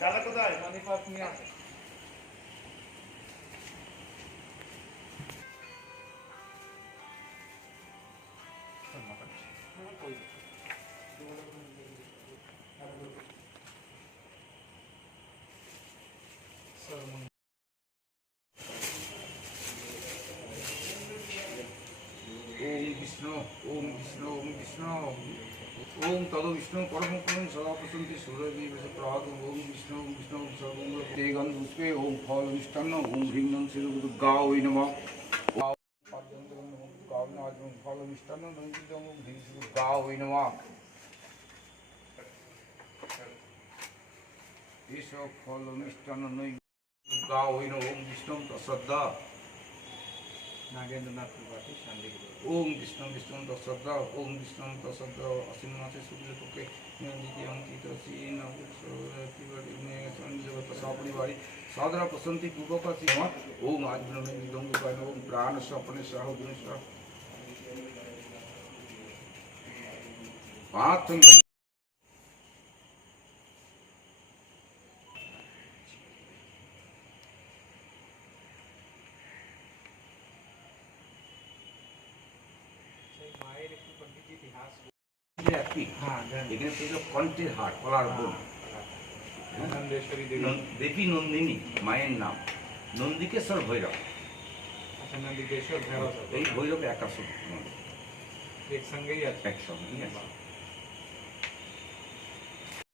দাদা কোথায়? ओम विष्णु ओम विष्णु ओम विष्णु ओम तदो विष्णु परम पुरुष सदा प्रसन्ति सूर्यदेव से प्राग ओम विष्णु सर्वंग तेगन पुष्पे ओम फल मिष्टान्न ओम ह्रीं श्री दुर्गावै नमः फल मिष्टान्न ओम ह्रीं श्री दुर्गावै नमः ईश फल मिष्टान्न दुर्गावै नमः ओम विष्णु प्रसद्धा नागेंद्रनाथ त्रिपाठी शांति ओम विष्णु विष्णु तत्सद्धा ओम विष्णु तत्सद्धा असीम मासे सूर्य पक्षे नियंत्रित अंकितसीन जगत सापरिवारी साधना प्रसन्ति पूर्वक ओम आज ओम प्राण सपने साहु पाथ কণ্ঠের হাট কলার বোন দেবী নন্দিনী মায়ের নাম নন্দিকেশ্বর ভৈরব এই ভৈরব একাশো একসঙ্গেই আছে